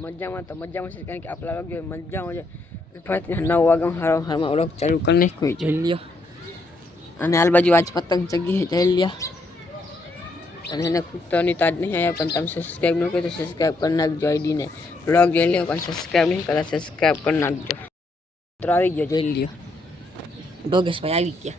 મજામાં તો મજામાં છે, કારણ કે આપણા લોક જો મજામાં છે. ફરીથી 9 વાગ્યા હારમાં વ્લોગ ચાલુ કરી નાખ્યો જોઈ લ્યો. અને હાલ બાજુ આજ પતંગ ચગી જોઈ લ્યો. અને એને કૂતરની તાજ નહીં આવ્યા, પણ તમે સબસ્ક્રાઈબ ન કરો તો સબસ્ક્રાઈબ કરી નાખજો. આઈડીને વ્લોગ જોઈ લ્યો, પણ સબસ્ક્રાઈબ નહીં કરતા સબસ્ક્રાઈબ કરી નાખજો. તો આવી ગયો જોઈ લ્યો, ડોગેશભાઈ આવી ગયા.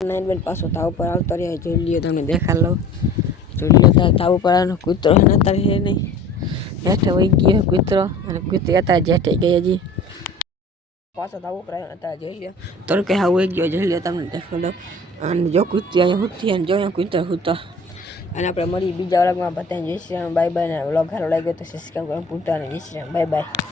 નાઇન પાછો તાવ ઉપર આવતો રહ્યા જોઈ લ્યો, તમને દેખાડ લો. જોઈ લ્યો તાવ ઉપર આવવાનો કૂતરો હે અત્યારે હે નહીં, હેઠે વહી ગયો કૂતરો. અને કૂતરી અત્યારે જેઠે ગઈ હજી પાછો તાવ ઉપર આવ્યો અત્યારે જોઈ લ્યો. તો કે હા વહી ગયો જોઈ લ્યો, તમને દેખાડ લો. અને જો કૂતરી અહીંયા હુતી અને જો અહીંયા કૂતરો હુતો. અને આપણે મળી બીજા વ્લોગમાં બતાવીને જય શ્રી રામ, બાય બાય. ને વ્લોગ સારો લાગ્યો તો સબસ્ક્રાઈબ કરવાનું ભૂલતા નહીં. જય શ્રી રામ, બાય બાય.